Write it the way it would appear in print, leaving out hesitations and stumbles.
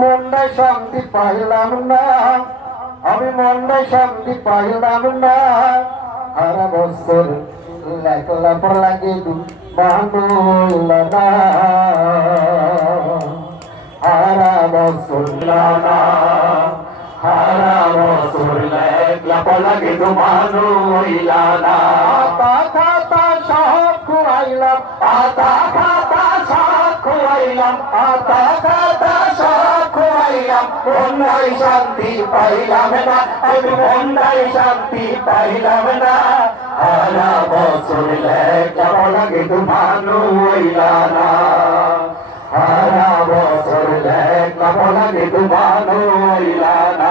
মনটায় শান্তি পাইলাম না, আমি মনটায় শান্তি পাইলাম না। সারা বছর লেখলা লাগে বাংলা না, সারা বছর না, সারা বছর লেখলা লাগে মানুইলা না। আতা খাতা সব খুয়াইলাম, আতা খাতা সব খুয়াইলাম, আতা খাতা সব খুয়াইলাম, মনটাই শান্তি পাইলাম না, আমি মনটাই শান্তি পাইলাম না। সারা বছর লেখলা লাগে মানুইলা না, সারা বছর লেখলা লাগে মানুইলা না।